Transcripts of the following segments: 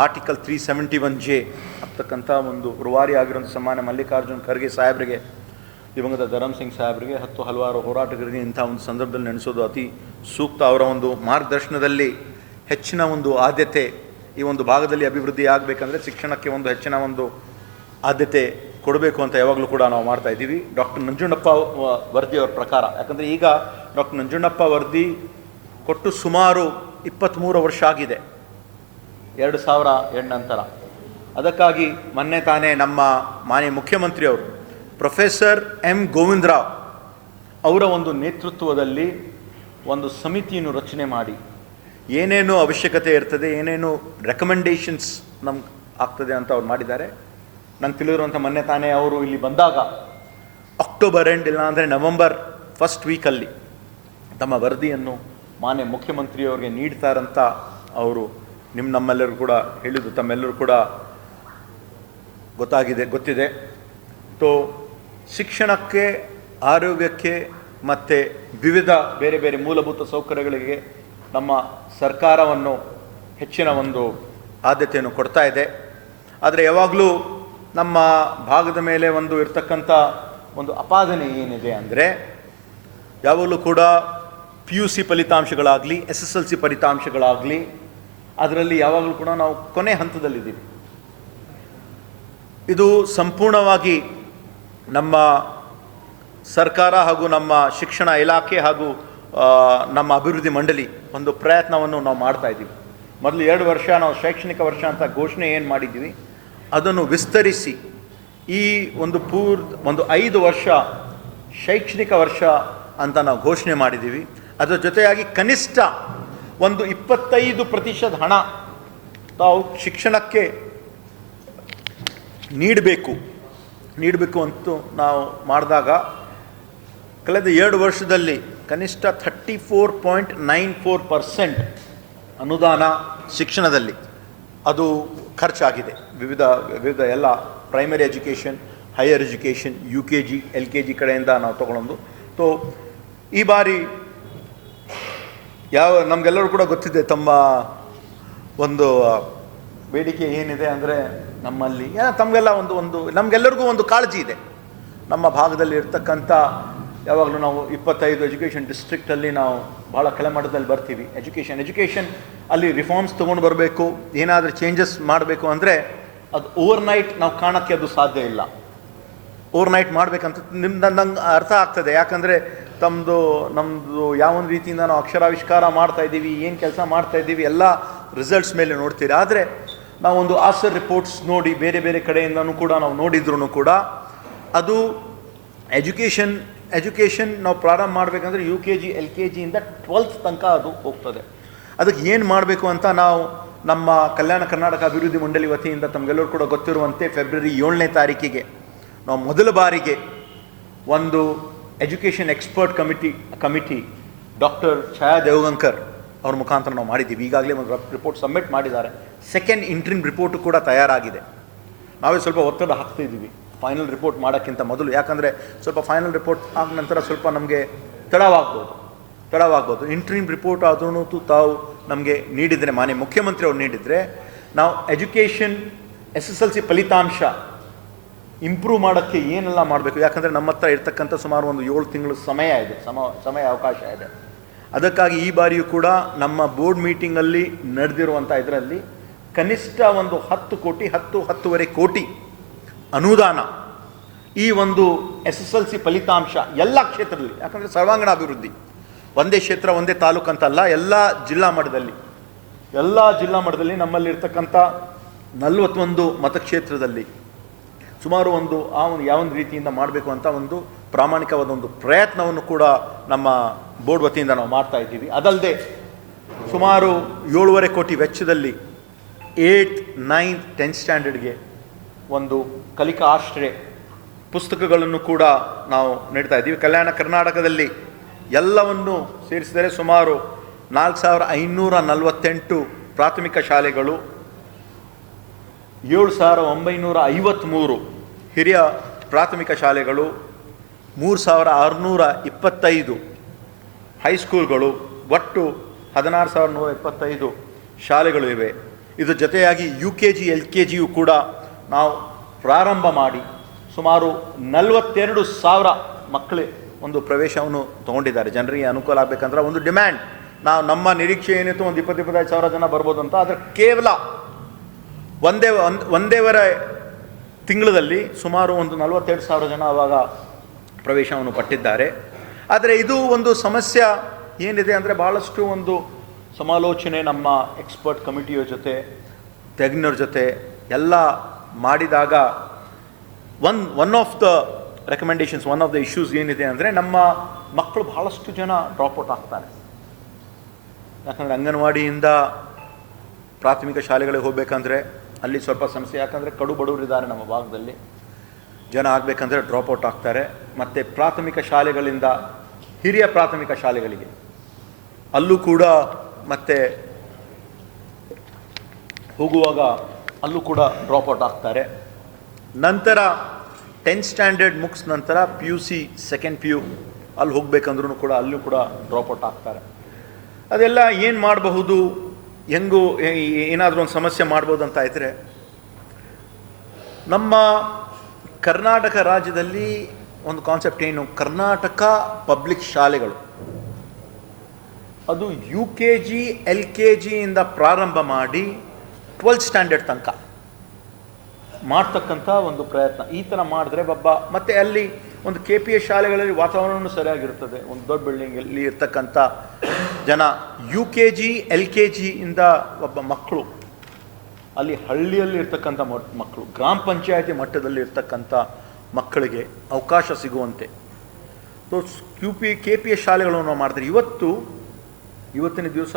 Article 371J ಆಗ್ತಕ್ಕಂಥ ಒಂದು ರೂವಾರಿ ಆಗಿರುವಂಥ ಸನ್ಮಾನ್ಯ ಮಲ್ಲಿಕಾರ್ಜುನ್ ಖರ್ಗೆ ಸಾಹೇಬರಿಗೆ, ದಿವಂಗತ ಧರಮ್ ಸಿಂಗ್ ಸಾಹೇಬರಿಗೆ, ಹಲವಾರು ಹೋರಾಟಗಾರರಿಗೆ ಇಂಥ ಒಂದು ಸಂದರ್ಭದಲ್ಲಿ ನಡೆಸೋದು ಅತಿ ಸೂಕ್ತ. ಅವರ ಒಂದು ಮಾರ್ಗದರ್ಶನದಲ್ಲಿ ಹೆಚ್ಚಿನ ಒಂದು ಆದ್ಯತೆ ಈ ಒಂದು ಭಾಗದಲ್ಲಿ ಅಭಿವೃದ್ಧಿ ಆಗಬೇಕಂದ್ರೆ ಶಿಕ್ಷಣಕ್ಕೆ ಒಂದು ಹೆಚ್ಚಿನ ಒಂದು ಆದ್ಯತೆ ಕೊಡಬೇಕು ಅಂತ ಯಾವಾಗಲೂ ಕೂಡ ನಾವು ಮಾಡ್ತಾ ಇದ್ದೀವಿ. ಡಾಕ್ಟರ್ ನಂಜುಂಡಪ್ಪ ವರದಿಯವರ ಪ್ರಕಾರ, ಯಾಕಂದರೆ ಈಗ ಡಾಕ್ಟರ್ ನಂಜುಂಡಪ್ಪ ವರದಿ ಕೊಟ್ಟು ಸುಮಾರು 23 ವರ್ಷ ಆಗಿದೆ, 2002 ನಂತರ. ಅದಕ್ಕಾಗಿ ಮೊನ್ನೆ ತಾನೇ ನಮ್ಮ ಮಾನ್ಯ ಮುಖ್ಯಮಂತ್ರಿಯವರು ಪ್ರೊಫೆಸರ್ ಎಂ ಗೋವಿಂದರಾವ್ ಅವರ ಒಂದು ನೇತೃತ್ವದಲ್ಲಿ ಒಂದು ಸಮಿತಿಯನ್ನು ರಚನೆ ಮಾಡಿ ಏನೇನು ಅವಶ್ಯಕತೆ ಇರ್ತದೆ, ಏನೇನು ರೆಕಮೆಂಡೇಷನ್ಸ್ ನಮ್ಗೆ ಆಗ್ತದೆ ಅಂತ ಅವ್ರು ಮಾಡಿದ್ದಾರೆ. ನಂಗೆ ತಿಳಿದಿರುವಂಥ ಮೊನ್ನೆ ತಾನೇ ಅವರು ಇಲ್ಲಿ ಬಂದಾಗ ಅಕ್ಟೋಬರ್ ಎಂಡ್ ಇಲ್ಲ ಅಂದರೆ ನವೆಂಬರ್ ಫಸ್ಟ್ ವೀಕಲ್ಲಿ ತಮ್ಮ ವರದಿಯನ್ನು ಮಾನ್ಯ ಮುಖ್ಯಮಂತ್ರಿಯವರಿಗೆ ನೀಡ್ತಾರಂತ ಅವರು ನಮ್ಮೆಲ್ಲರೂ ಕೂಡ ಹೇಳಿದ್ದು ತಮ್ಮೆಲ್ಲರೂ ಕೂಡ ಗೊತ್ತಿದೆ. ಶಿಕ್ಷಣಕ್ಕೆ, ಆರೋಗ್ಯಕ್ಕೆ ಮತ್ತು ವಿವಿಧ ಬೇರೆ ಬೇರೆ ಮೂಲಭೂತ ಸೌಕರ್ಯಗಳಿಗೆ ನಮ್ಮ ಸರ್ಕಾರವನ್ನು ಹೆಚ್ಚಿನ ಒಂದು ಆದ್ಯತೆಯನ್ನು ಕೊಡ್ತಾ ಇದೆ. ಆದರೆ ಯಾವಾಗಲೂ ನಮ್ಮ ಭಾಗದ ಮೇಲೆ ಒಂದು ಇರ್ತಕ್ಕಂಥ ಒಂದು ಅಪಾದನೆ ಏನಿದೆ ಅಂದರೆ, ಯಾವಾಗಲೂ ಕೂಡ PUC ಫಲಿತಾಂಶಗಳಾಗಲಿ, SSLC ಫಲಿತಾಂಶಗಳಾಗಲಿ, ಅದರಲ್ಲಿ ಯಾವಾಗಲೂ ಕೂಡ ನಾವು ಕೊನೆ ಹಂತದಲ್ಲಿದ್ದೀವಿ. ಇದು ಸಂಪೂರ್ಣವಾಗಿ ನಮ್ಮ ಸರ್ಕಾರ ಹಾಗೂ ನಮ್ಮ ಶಿಕ್ಷಣ ಇಲಾಖೆ ಹಾಗೂ ನಮ್ಮ ಅಭಿವೃದ್ಧಿ ಮಂಡಳಿ ಒಂದು ಪ್ರಯತ್ನವನ್ನು ನಾವು ಮಾಡ್ತಾ ಇದ್ದೀವಿ. ಮೊದಲು 2 ವರ್ಷ ನಾವು ಶೈಕ್ಷಣಿಕ ವರ್ಷ ಅಂತ ಘೋಷಣೆ ಏನು ಮಾಡಿದ್ದೀವಿ ಅದನ್ನು ವಿಸ್ತರಿಸಿ ಈ ಒಂದು 5 ವರ್ಷ ಶೈಕ್ಷಣಿಕ ವರ್ಷ ಅಂತ ನಾವು ಘೋಷಣೆ ಮಾಡಿದ್ದೀವಿ. ಅದರ ಜೊತೆಯಾಗಿ ಕನಿಷ್ಠ ಒಂದು 25% ಹಣ ತಾವು ಶಿಕ್ಷಣಕ್ಕೆ ನೀಡಬೇಕು ಅಂತ ನಾವು ಮಾಡಿದಾಗ ಕಳೆದ 2 ವರ್ಷದಲ್ಲಿ ಕನಿಷ್ಠ 34.94% ಅನುದಾನ ಶಿಕ್ಷಣದಲ್ಲಿ ಅದು ಖರ್ಚಾಗಿದೆ. ವಿವಿಧ ಎಲ್ಲ primary education, higher education, UKG, LKG ಕಡೆಯಿಂದ ನಾವು ತಗೊಳ್ಳೋದು. ಈ ಬಾರಿ ನಮಗೆಲ್ಲರೂ ಕೂಡ ಗೊತ್ತಿದೆ ತಮ್ಮ ಒಂದು ಬೇಡಿಕೆ ಏನಿದೆ ಅಂದರೆ, ನಮ್ಮಲ್ಲಿ ತಮಗೆಲ್ಲ ನಮಗೆಲ್ಲರಿಗೂ ಒಂದು ಕಾಳಜಿ ಇದೆ. ನಮ್ಮ ಭಾಗದಲ್ಲಿ ಇರ್ತಕ್ಕಂಥ ಯಾವಾಗಲೂ ನಾವು 25 ಎಜುಕೇಷನ್ ಡಿಸ್ಟ್ರಿಕ್ಟಲ್ಲಿ ನಾವು ಭಾಳ ಕೆಳಮಟ್ಟದಲ್ಲಿ ಬರ್ತೀವಿ. ಎಜುಕೇಷನ್ ಅಲ್ಲಿ ರಿಫಾರ್ಮ್ಸ್ ತೊಗೊಂಡು ಬರಬೇಕು, ಏನಾದರೂ ಚೇಂಜಸ್ ಮಾಡಬೇಕು ಅಂದರೆ ಅದು ಓವರ್ನೈಟ್ ನಾವು ಕಾಣೋಕ್ಕೆ ಅದು ಸಾಧ್ಯ ಇಲ್ಲ. ಓವರ್ನೈಟ್ ಮಾಡಬೇಕಂತ ನಂಗೆ ಅರ್ಥ ಆಗ್ತದೆ. ಯಾಕಂದರೆ ನಮ್ಮದು ಯಾವೊಂದು ರೀತಿಯಿಂದ ನಾವು ಅಕ್ಷರಾವಿಷ್ಕಾರ ಮಾಡ್ತಾ ಇದ್ದೀವಿ, ಏನು ಕೆಲಸ ಮಾಡ್ತಾ ಇದ್ದೀವಿ ಎಲ್ಲ ರಿಸಲ್ಟ್ಸ್ ಮೇಲೆ ನೋಡ್ತೀರಿ. ಆದರೆ ನಾವೊಂದು ಆಸರ್ ರಿಪೋರ್ಟ್ಸ್ ನೋಡಿ ಬೇರೆ ಬೇರೆ ಕಡೆಯಿಂದನೂ ಕೂಡ ನಾವು ನೋಡಿದ್ರೂ ಕೂಡ ಅದು ಎಜುಕೇಷನ್ ನಾವು ಪ್ರಾರಂಭ ಮಾಡಬೇಕಂದ್ರೆ UKG, LKGಯಿಂದ 12th ತನಕ ಅದು ಹೋಗ್ತದೆ. ಅದಕ್ಕೆ ಏನು ಮಾಡಬೇಕು ಅಂತ ನಾವು ನಮ್ಮ ಕಲ್ಯಾಣ ಕರ್ನಾಟಕ ಅಭಿವೃದ್ಧಿ ಮಂಡಳಿ ವತಿಯಿಂದ ತಮಗೆಲ್ಲರೂ ಕೂಡ ಗೊತ್ತಿರುವಂತೆ ಫೆಬ್ರವರಿ 7ನೇ ತಾರೀಕಿಗೆ ನಾವು ಮೊದಲ ಬಾರಿಗೆ ಒಂದು ಎಜುಕೇಷನ್ ಎಕ್ಸ್ಪರ್ಟ್ ಕಮಿಟಿ ಡಾಕ್ಟರ್ ಛಾಯಾ ದೇವಗಂಕರ್ ಅವ್ರ ಮುಖಾಂತರ ನಾವು ಮಾಡಿದ್ದೀವಿ. ಈಗಾಗಲೇ ಒಂದು ರಿಪೋರ್ಟ್ ಸಬ್ಮಿಟ್ ಮಾಡಿದ್ದಾರೆ. ಸೆಕೆಂಡ್ ಇಂಟ್ರಿಮ್ ರಿಪೋರ್ಟು ಕೂಡ ತಯಾರಾಗಿದೆ. ನಾವೇ ಸ್ವಲ್ಪ ಒತ್ತಡ ಹಾಕ್ತಿದ್ದೀವಿ ಫೈನಲ್ ರಿಪೋರ್ಟ್ ಮಾಡೋಕ್ಕಿಂತ ಮೊದಲು. ಯಾಕಂದರೆ ಸ್ವಲ್ಪ ಫೈನಲ್ ರಿಪೋರ್ಟ್ ಆದ ನಂತರ ಸ್ವಲ್ಪ ನಮಗೆ ತಡವಾಗ್ಬೋದು. ಇಂಟ್ರಿಮ್ ರಿಪೋರ್ಟ್ ಆದ್ರೂ ತಾವು ನಮಗೆ ನೀಡಿದರೆ, ಮಾನ್ಯ ಮುಖ್ಯಮಂತ್ರಿ ಅವ್ರು ನೀಡಿದರೆ, ನಾವು ಎಜುಕೇಷನ್ SSLC ಫಲಿತಾಂಶ ಇಂಪ್ರೂವ್ ಮಾಡೋಕ್ಕೆ ಏನೆಲ್ಲ ಮಾಡಬೇಕು. ಯಾಕಂದರೆ ನಮ್ಮ ಹತ್ರ ಇರ್ತಕ್ಕಂಥ ಸುಮಾರು ಒಂದು 7 ತಿಂಗಳು ಸಮಯ ಅವಕಾಶ ಇದೆ. ಅದಕ್ಕಾಗಿ ಈ ಬಾರಿಯೂ ಕೂಡ ನಮ್ಮ ಬೋರ್ಡ್ ಮೀಟಿಂಗಲ್ಲಿ ನಡೆದಿರುವಂಥ ಇದರಲ್ಲಿ ಕನಿಷ್ಠ ಒಂದು 10 ಕೋಟಿ 10-10.5 ಕೋಟಿ ಅನುದಾನ ಈ ಒಂದು SSLC ಫಲಿತಾಂಶ ಎಲ್ಲ ಕ್ಷೇತ್ರದಲ್ಲಿ, ಯಾಕಂದರೆ ಸರ್ವಾಂಗೀಣ ಅಭಿವೃದ್ಧಿ ಒಂದೇ ಕ್ಷೇತ್ರ ಒಂದೇ ತಾಲೂಕು ಅಂತಲ್ಲ, ಎಲ್ಲ ಜಿಲ್ಲಾ ಮಟ್ಟದಲ್ಲಿ ನಮ್ಮಲ್ಲಿರ್ತಕ್ಕಂಥ 41 ಮತಕ್ಷೇತ್ರದಲ್ಲಿ ಸುಮಾರು ಯಾವೊಂದು ರೀತಿಯಿಂದ ಮಾಡಬೇಕು ಅಂತ ಒಂದು ಪ್ರಾಮಾಣಿಕವಾದ ಒಂದು ಪ್ರಯತ್ನವನ್ನು ಕೂಡ ನಮ್ಮ ಬೋರ್ಡ್ ವತಿಯಿಂದ ನಾವು ಮಾಡ್ತಾ ಇದ್ದೀವಿ. ಅದಲ್ಲದೆ ಸುಮಾರು 7.5 ಕೋಟಿ ವೆಚ್ಚದಲ್ಲಿ 8th, 9th, 10th ಸ್ಟ್ಯಾಂಡರ್ಡ್ಗೆ ಒಂದು ಕಲಿಕಾ ಆಶ್ರಯ ಪುಸ್ತಕಗಳನ್ನು ಕೂಡ ನಾವು ನೀಡ್ತಾ ಇದ್ದೀವಿ. ಕಲ್ಯಾಣ ಕರ್ನಾಟಕದಲ್ಲಿ ಎಲ್ಲವನ್ನು ಸೇರಿಸಿದರೆ ಸುಮಾರು 4548 ಪ್ರಾಥಮಿಕ ಶಾಲೆಗಳು, 7953 ಹಿರಿಯ ಪ್ರಾಥಮಿಕ ಶಾಲೆಗಳು, 3625 ಹೈಸ್ಕೂಲ್ಗಳು, ಒಟ್ಟು 16125 ಶಾಲೆಗಳು ಇವೆ. ಇದ್ರ ಜೊತೆಯಾಗಿ UKG LKG ಕೂಡ ನಾವು ಪ್ರಾರಂಭ ಮಾಡಿ ಸುಮಾರು 42,000 ಮಕ್ಕಳೇ ಒಂದು ಪ್ರವೇಶವನ್ನು ತೊಗೊಂಡಿದ್ದಾರೆ. ಜನರಿಗೆ ಅನುಕೂಲ ಆಗಬೇಕಂದ್ರೆ ಒಂದು ಡಿಮ್ಯಾಂಡ್, ನಮ್ಮ ನಿರೀಕ್ಷೆ ಏನಿತ್ತು ಒಂದು 20-25 ಜನ ಬರ್ಬೋದು ಅಂತ, ಆದರೆ ಕೇವಲ ಒಂದೇವರೆ ತಿಂಗಳಲ್ಲಿ ಸುಮಾರು ಒಂದು 42,000 ಜನ ಆವಾಗ ಪ್ರವೇಶವನ್ನು ಪಟ್ಟಿದ್ದಾರೆ. ಆದರೆ ಇದು ಒಂದು ಸಮಸ್ಯೆ ಏನಿದೆ ಅಂದರೆ ಭಾಳಷ್ಟು ಒಂದು ಸಮಾಲೋಚನೆ ನಮ್ಮ ಎಕ್ಸ್ಪರ್ಟ್ ಕಮಿಟಿಯ ಜೊತೆ ತಜ್ಞರ ಜೊತೆ ಎಲ್ಲ ಮಾಡಿದಾಗ one of the recommendations, one of the issues ಏನಿದೆ ಅಂದರೆ ನಮ್ಮ ಮಕ್ಕಳು ಭಾಳಷ್ಟು ಜನ ಡ್ರಾಪ್ಔಟ್ ಆಗ್ತಾರೆ. ಯಾಕಂದರೆ ಅಂಗನವಾಡಿಯಿಂದ ಪ್ರಾಥಮಿಕ ಶಾಲೆಗಳಿಗೆ ಹೋಗಬೇಕಂದ್ರೆ ಅಲ್ಲಿ ಸ್ವಲ್ಪ ಸಮಸ್ಯೆ, ಯಾಕಂದರೆ ಕಡು ಬಡವರಿದ್ದಾರೆ ನಮ್ಮ ಭಾಗದಲ್ಲಿ, ಜನ ಆಗಬೇಕಂದ್ರೆ ಡ್ರಾಪ್ಔಟ್ ಆಗ್ತಾರೆ. ಮತ್ತು ಪ್ರಾಥಮಿಕ ಶಾಲೆಗಳಿಂದ ಹಿರಿಯ ಪ್ರಾಥಮಿಕ ಶಾಲೆಗಳಿಗೆ ಅಲ್ಲೂ ಕೂಡ ಮತ್ತೆ ಹೋಗುವಾಗ ಅಲ್ಲೂ ಕೂಡ ಡ್ರಾಪ್ಔಟ್ ಆಗ್ತಾರೆ. ನಂತರ 10th ಸ್ಟ್ಯಾಂಡರ್ಡ್ ಮುಗಿಸ್ ನಂತರ PUC ಸೆಕೆಂಡ್ PU ಅಲ್ಲಿ ಹೋಗ್ಬೇಕಂದ್ರೂ ಕೂಡ ಅಲ್ಲೂ ಕೂಡ ಡ್ರಾಪ್ಔಟ್ ಆಗ್ತಾರೆ. ಅದೆಲ್ಲ ಏನು ಮಾಡಬಹುದು, ಹೆಂಗೂ ಏನಾದರೂ ಒಂದು ಸಮಸ್ಯೆ ಮಾಡ್ಬೋದು ಅಂತ ಇದ್ದರೆ, ನಮ್ಮ ಕರ್ನಾಟಕ ರಾಜ್ಯದಲ್ಲಿ ಒಂದು ಕಾನ್ಸೆಪ್ಟ್ ಏನು, ಕರ್ನಾಟಕ ಪಬ್ಲಿಕ್ ಶಾಲೆಗಳು ಅದು UKG LKG ಇಂದ ಪ್ರಾರಂಭ ಮಾಡಿ 12th ಸ್ಟ್ಯಾಂಡರ್ಡ್ ತನಕ ಮಾಡ್ತಕ್ಕಂಥ ಒಂದು ಪ್ರಯತ್ನ. ಈ ಥರ ಮಾಡಿದ್ರೆ ಮತ್ತು ಅಲ್ಲಿ ಒಂದು KPS ಶಾಲೆಗಳಲ್ಲಿ ವಾತಾವರಣವೂ ಸರಿಯಾಗಿರ್ತದೆ. ಒಂದು ದೊಡ್ಡ ಬಿಲ್ಡಿಂಗಲ್ಲಿ ಇರ್ತಕ್ಕಂಥ ಜನ UKG LKG ಇಂದ ಮಕ್ಕಳು ಅಲ್ಲಿ ಹಳ್ಳಿಯಲ್ಲಿ ಇರ್ತಕ್ಕಂಥ ಮಕ್ಕಳು, ಗ್ರಾಮ ಪಂಚಾಯತಿ ಮಟ್ಟದಲ್ಲಿ ಇರ್ತಕ್ಕಂಥ ಮಕ್ಕಳಿಗೆ ಅವಕಾಶ ಸಿಗುವಂತೆ ಸೊ KPS ಶಾಲೆಗಳನ್ನು ಮಾಡಿದ್ರೆ ಇವತ್ತಿನ ದಿವಸ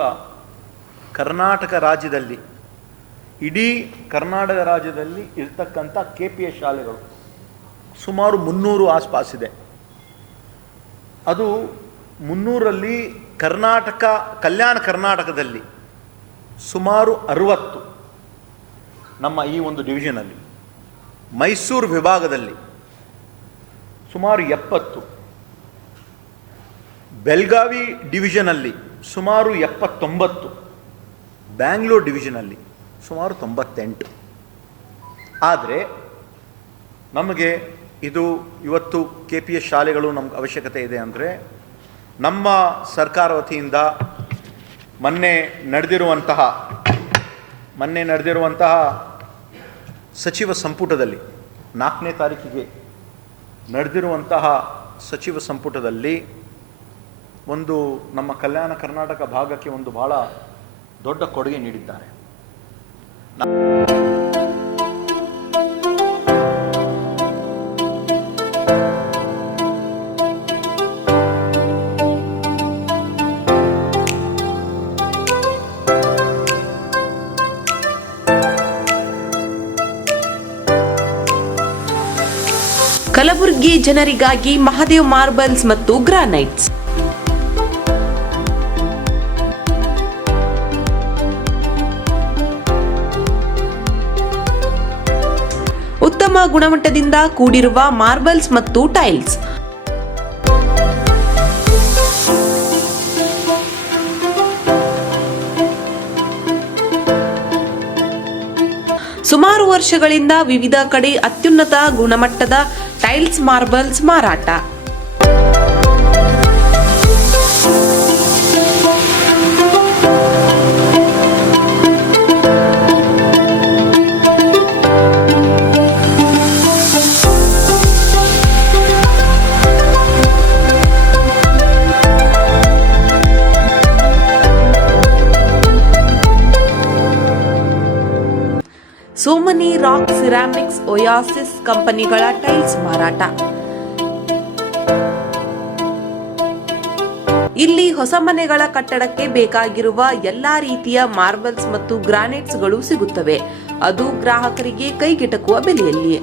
ಕರ್ನಾಟಕ ರಾಜ್ಯದಲ್ಲಿ, ಇಡೀ ಕರ್ನಾಟಕ ರಾಜ್ಯದಲ್ಲಿ ಇರ್ತಕ್ಕಂಥ KPS ಶಾಲೆಗಳು ಸುಮಾರು 300 ಆಸ್ಪಾಸಿದೆ. ಅದು 300ರಲ್ಲಿ ಕಲ್ಯಾಣ ಕರ್ನಾಟಕದಲ್ಲಿ ಸುಮಾರು 60, ನಮ್ಮ ಈ ಒಂದು ಡಿವಿಷನಲ್ಲಿ, ಮೈಸೂರು ವಿಭಾಗದಲ್ಲಿ ಸುಮಾರು 70, ಬೆಳಗಾವಿ ಡಿವಿಷನಲ್ಲಿ ಸುಮಾರು 79, ಬ್ಯಾಂಗ್ಳೂರು ಡಿವಿಷನಲ್ಲಿ ಸುಮಾರು 98. ಆದರೆ ನಮಗೆ ಇವತ್ತು KPS ಶಾಲೆಗಳು ನಮ್ಗೆ ಅವಶ್ಯಕತೆ ಇದೆ ಅಂದರೆ ನಮ್ಮ ಸರ್ಕಾರ ವತಿಯಿಂದ ಮೊನ್ನೆ ನಡೆದಿರುವಂತಹ ಸಚಿವ ಸಂಪುಟದಲ್ಲಿ 4ನೇ ತಾರೀಕಿಗೆ ನಡೆದಿರುವಂತಹ ಸಚಿವ ಸಂಪುಟದಲ್ಲಿ ಒಂದು ನಮ್ಮ ಕಲ್ಯಾಣ ಕರ್ನಾಟಕ ಭಾಗಕ್ಕೆ ಒಂದು ಬಹಳ ದೊಡ್ಡ ಕೊಡುಗೆ ನೀಡಿದ್ದಾರೆ. ಕಲಬುರಗಿ ಜನರಿಗಾಗಿ ಮಹಾದೇವ್ ಮಾರ್ಬಲ್ಸ್ ಮತ್ತು ಗ್ರಾನೈಟ್ಸ್. ಉತ್ತಮ ಗುಣಮಟ್ಟದಿಂದ ಕೂಡಿರುವ ಮಾರ್ಬಲ್ಸ್ ಮತ್ತು ಟೈಲ್ಸ್. ಸುಮಾರು ವರ್ಷಗಳಿಂದ ವಿವಿಧ ಕಡೆ ಅತ್ಯುನ್ನತ ಗುಣಮಟ್ಟದ ಟೈಲ್ಸ್, ಮಾರ್ಬಲ್ಸ್ ಮಾರಾಟ. ಸೋಮನಿ ರಾಕ್, ಸಿರಾಮಿಕ್ಸ್, ಒಯಾಸಿಸ್ ಕಂಪನಿಗಳ ಟೈಲ್ಸ್ ಮಾರಾಟ. ಇಲ್ಲಿ ಹೊಸ ಮನೆಗಳ ಕಟ್ಟಡಕ್ಕೆ ಬೇಕಾಗಿರುವ ಎಲ್ಲಾ ರೀತಿಯ ಮಾರ್ಬಲ್ಸ್ ಮತ್ತು ಗ್ರಾನೈಟ್ಸ್ಗಳು ಸಿಗುತ್ತವೆ, ಅದು ಗ್ರಾಹಕರಿಗೆ ಕೈಗೆಟಕುವ ಬೆಲೆಯಲ್ಲಿ.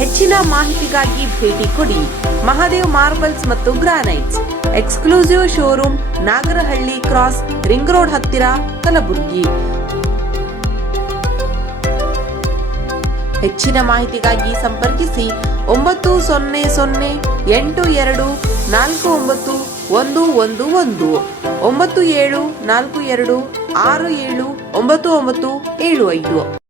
ಹೆಚ್ಚಿನ ಮಾಹಿತಿಗಾಗಿ ಭೇಟಿ ಕೊಡಿ. ಮಹಾದೇವ್ ಮಾರ್ಬಲ್ಸ್ ಮತ್ತು granites, exclusive showroom, Nagarahalli cross, ring road ಹತ್ತಿರ, ಕಲಬುರಗಿ. ಹೆಚ್ಚಿನ ಮಾಹಿತಿಗಾಗಿ ಸಂಪರ್ಕಿಸಿ 90082 4911 9742 679975.